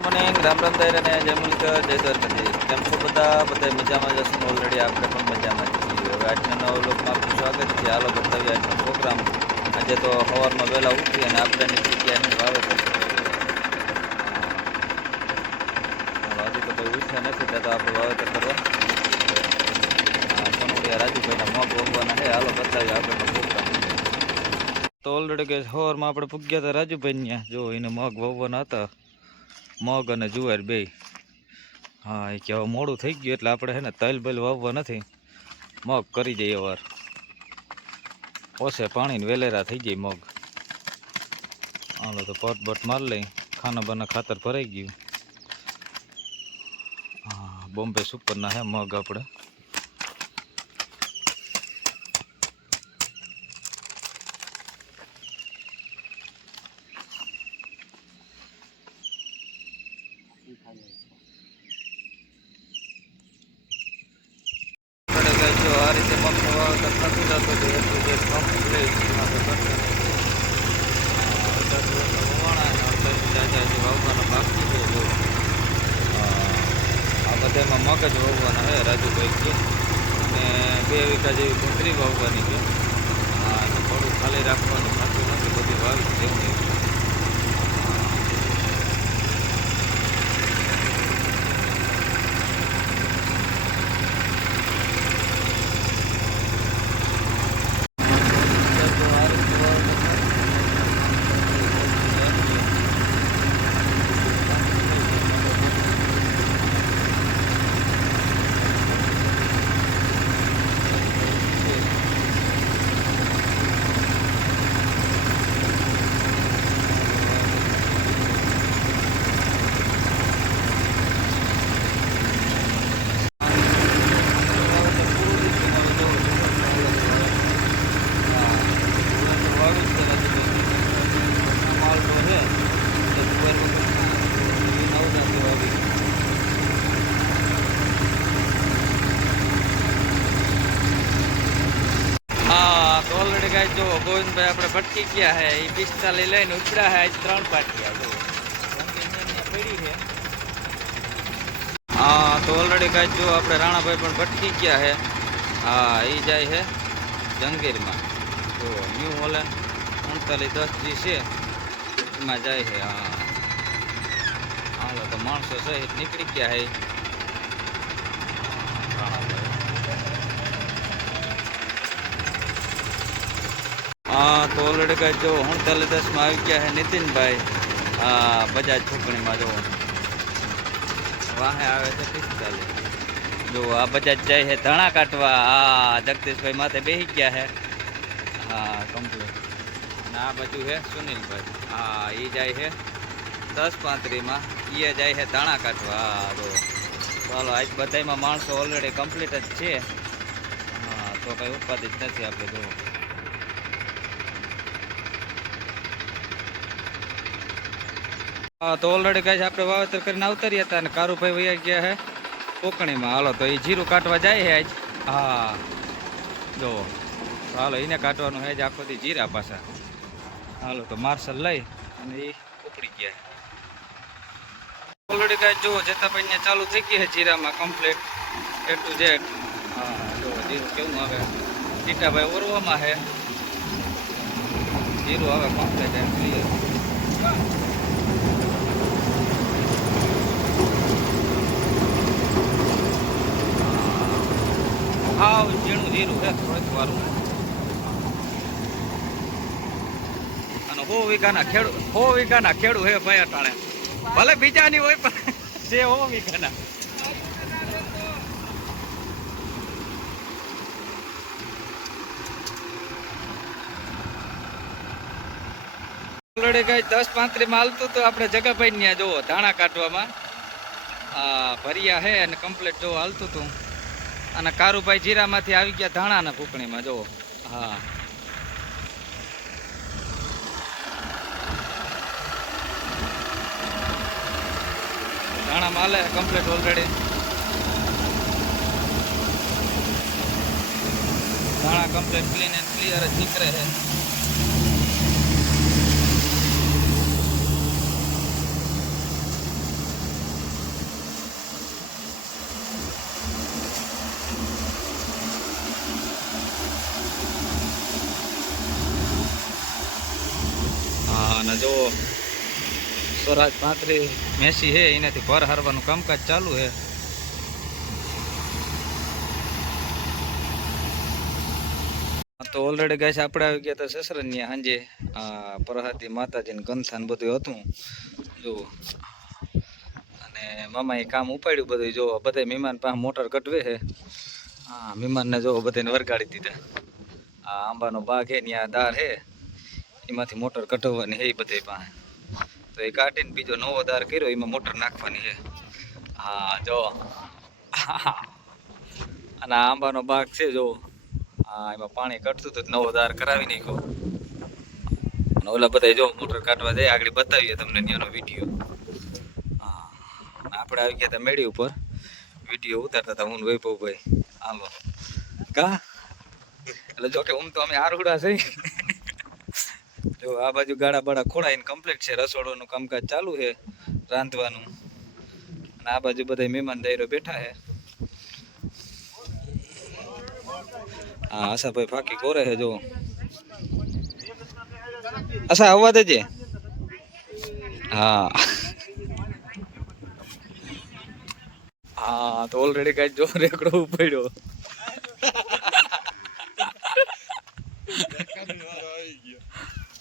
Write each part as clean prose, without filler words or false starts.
Morning Ram Ram દાયરા ને જય મુલકર જય દ્વારકાધીશ. કેમ છો બધા મજામાં જશો ને? ઓલરેડી આપણે પણ મજામાં જ છીએ. હવે આજના નવા વ્લોગમાં આપનું સ્વાગત છે. હાલો બતાવીએ આજનો પ્રોગ્રામ. આજે તો સવારમાં વહેલા ઉઠી અને આપણે નીકળી ગયા એનું વાવેતર. હજી તો કોઈ ઉઠ્યા નથી ત્યાં તો આપણે વાવેતર કરવા સોનુડિયા રાજુભાઈના મગ વાવવાના છે. હાલો બતાવીએ આગળનો પ્રોગ્રામ. તો ઓલરેડી કે સવારમાં આપણે પૂગ્યા હતા રાજુભાઈ ત્યાં. જો એને મગ વાવવાના હતા, મગ અને જુવાર બે. હા, એ કે હવે મોડું થઈ ગયું એટલે આપણે છે ને તલ બલ વાવવા નથી, મગ કરી જઈએ વાર. ઓછે પાણીને વેલેરા થઈ જાય મગ. હાલો તો પટ બટ માર લઈ. ખાના બાના ખાતર ભરાઈ ગયું. હા, બોમ્બે સુપરના હે મગ આપણે. જો આ રીતે મગનું વાવેતર થતું જતું હતું એટલું જે કમ્પ્લીટ વાવવાનો બાકી છે. જો આ બધામાં મગ જ વાવવાના છે રાજુભાઈ કે, અને 2 વીઘા જેવી ભૂંગળી વાવવાની છે. હા, તો થોડું ખાલી રાખવાનું થતું નથી, બધી વાવી જેવું એવું. ઓલરેડી ગાય જો ગોવિંદભાઈ આપણે ભટકી ગયા હે, એ 45 લઈને ઉપડ્યા હે. આજ 3 પાટિયા પડી છે. હા, તો ઓલરેડી ગાય જો આપણે રાણાભાઈ પણ ભટકી ગયા હે. હા, એ જાય છે જંગીરમાં. જો ન્યૂ હોલેન્ડ 3910 છે એમાં જાય છે. હા, હાલો તો માણસો સહિત નીકળી ગયા હે રાણાભાઈ. હા, તો ઓલરેડી કાંઈ જો 3910 આવી ગયા છે નીતિનભાઈ. હા, બજાજ ચૂંટણીમાં જો વાહે આવે છે 45. જો આ બજાજ જાય છે ધાણા કાઢવા. હા, જગદીશભાઈ માથે બેસી ગયા છે. હા, કમ્પ્લીટ. અને આ બાજુ છે સુનિલભાઈ. હા, એ જાય છે 1035માં, એ જાય છે ધાણા કાઢવા. હા, જો ચાલો આજ બધામાં માણસો ઓલરેડી કમ્પ્લીટ જ છે. હા, તો કંઈ ઉપાધિ જ નથી આપણે. જો હા, તો ઓલરેડી કાંઈ આપણે વાવેતર કરીને આવતા હતા અને કારુભાઈ વૈયા ગયા છે કોકણીમાં. હાલો તો એ જીરું કાઢવા જાય છે આજ. હા, જો હાલો એને કાઢવાનું છે જ આખો દી જીરા પાછા. હાલો તો માર્શલ લઈ અને એ ઉપડી ગયા. ઓલરેડી કાંઈ જુઓ જેતાભાઈ ને ચાલુ થઈ ગઈ છે જીરામાં કમ્પ્લીટ A to Z. હા, જો જીરું કેવું આવે. ટીટાભાઈ ઓરવામાં છે. જીરું આવે કમ્પ્લીટ એન્ડ ક્લિયર. હાવ ઝીણું જીરું છે, થોડીક વારું. અને 100 વીઘાના ખેડૂ હે ભાઈ અટાણે. ભલે બીજાની હોય પણ છે 100 વીઘાના. ઓલરેડી કઈ 1035માં હાલતું તો આપણે જગાભાઈ ત્યાં જોવો ધાણા કાઢવામાં. હા, ભર્યા હે અને કમ્પ્લીટ જો હાલતું હતું. અને કારુભાઈ જીરામાંથી આવી ગયા ધાણાના કુકણીમાં જોવો. હા, ધાણા માલે કમ્પ્લીટ ઓલરેડી. ધાણા કમ્પ્લીટ ક્લીન એન્ડ ક્લિયર જ નીકળે છે. જો સ્વરાજ 35 મેસી છે એનાથી ભર હારવાનું કામકાજ ચાલુ છે. તો ઓલરેડી ગાઈસ આપણે આવી ગયા હતા સસરનિયા સાંજે પ્રહાતી માતાજીને ગંથાન બધું હતું જો. અને મામાએ કામ ઉપાડ્યું બધું જો. બધા મહેમાન પાસે મોટર કટવે છે. હા મહેમાનને જો બધાને વરગાડી દીધા. આ આંબાનો બાગ છે ત્યાં દાર છે એમાંથી મોટર કઢાવવાની છે એ બધા પાસે. તો એ કાઢીને બીજો નવો દાર કર્યો એમાં મોટર નાખવાની છે. હા જો અને આંબાનો બાગ છે જો. હા એમાં પાણી કટતું હતું નવો દાર કરાવી નાખ્યો. અને ઓલા બધા જો મોટર કાઢવા જાય આગળ બતાવીએ તમને ત્યાંનો વિડીયો. હા આપણે આવી ગયા હતા મેળી ઉપર વિડીયો ઉતારતા હતા હું વૈભવભાઈ. હાલો કા એટલે જોકે હું તો અમે આરુડા છે. જો આ બાજુ ગાડા બાડા ખોડાઈને કમ્પ્લીટ છે. રસોડોનું કામકાજ ચાલુ છે રાંધવાનું. અને આ બાજુ બધા મહેમાન દાયરો બેઠા છે. હા આશાભાઈ ફાંકી કોરે છે જો. આશા આવવા દેજે. હા હા તો ઓલરેડી કઈ જો રેકડો ઉપાડ્યો.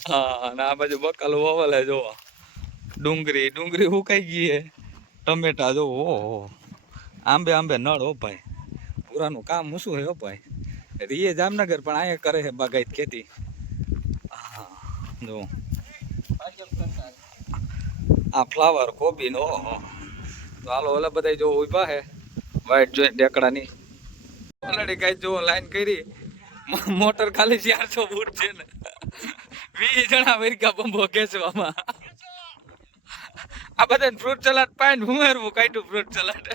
હા અને આ બાજુ બકાલું વાવલે જો. ડુંગળી હુકાઈ ગઈ હે. ટમેટા જો. ઓહો આંબે નળ હો ભાઈ. પૂરાનું કામ શું હે હો ભાઈ. રીએ જામનગર પણ અહીંયા કરે છે બાગાયત ખેતી. હા જો આ ફ્લાવર કોબી નો. તો હાલો ઓલા બધા જો ઉભા હે વાઈટ જોઈને ઢેકડાની. ઓલરેડી કઈ જો લાઈન કરી. મોટર ખાલી 400 ફૂટ છે ને 20 જણા વેરકા બંબો ખેંચવામાં. આ બધા ફ્રૂટ સલાડ પાઈને હું હેરવું કાઢ્યું ફ્રૂટ સલાડ.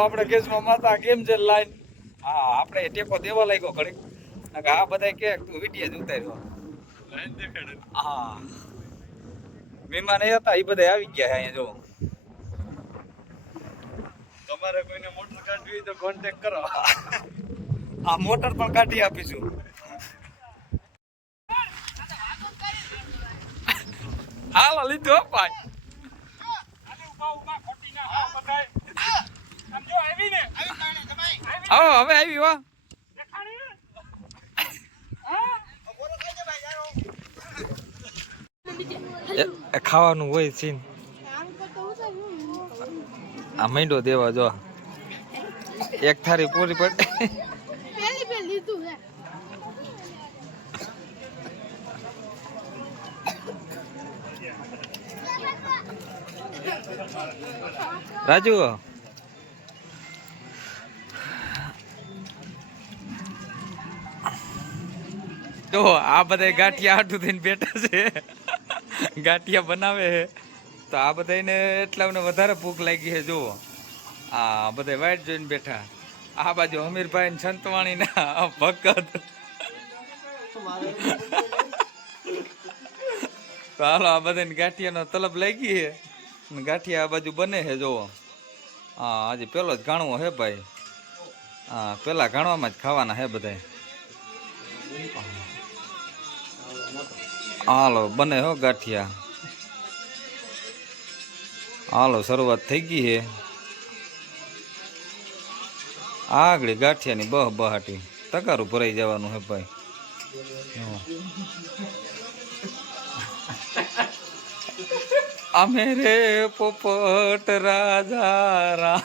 આપણે કેસમાં માતા કેમ છે લાઈન. હા આપણે ટેકો દેવા લાગ્યો ઘડીક. આ બધા કે તું વિડીયો જ ઉતાર્યો. હા મહેમાન એ હતા એ બધા આવી ગયા અહીંયા જો. તમારે કોઈને મોટર કાઢવી હોય તો કોન્ટેક્ટ કરો. આ મોટર પણ કાઢી આપીશું. હાલો લીધો ભાઈ. હવે આવી વા ખાવાનું હોય સીન. આ માંડો દેવા જો. એક થારી પૂરી પડે. રાજુ તો આ બધા ગાંઠિયા હાટું થઈને બેઠા છે. ગાંઠિયા બનાવે છે. તો આ બધાને એટલા વધારે ભૂખ લાગી છે જુઓ. આ બધા વાઈટ જોઈને બેઠા. આ બાજુ અમીરભાઈ ને સંતવાણી ના ભગત. તો હાલો આ બધાને ગાંઠિયાનો તલબ લાગી છે. ગાંઠિયા આ બાજુ બને છે જુઓ. હા હજી પેલો જ ઘાણવો હે ભાઈ. હા પેલા ઘાણવામાં જ ખાવાના હે બધા. હાલો બને હો ગાંઠિયા. હાલો શરૂઆત થઈ ગઈ છે. આગળ ગાંઠિયાની બહાટી તકારું ભરાઈ જવાનું હે ભાઈ. અમે રે પોપટ રાજા રા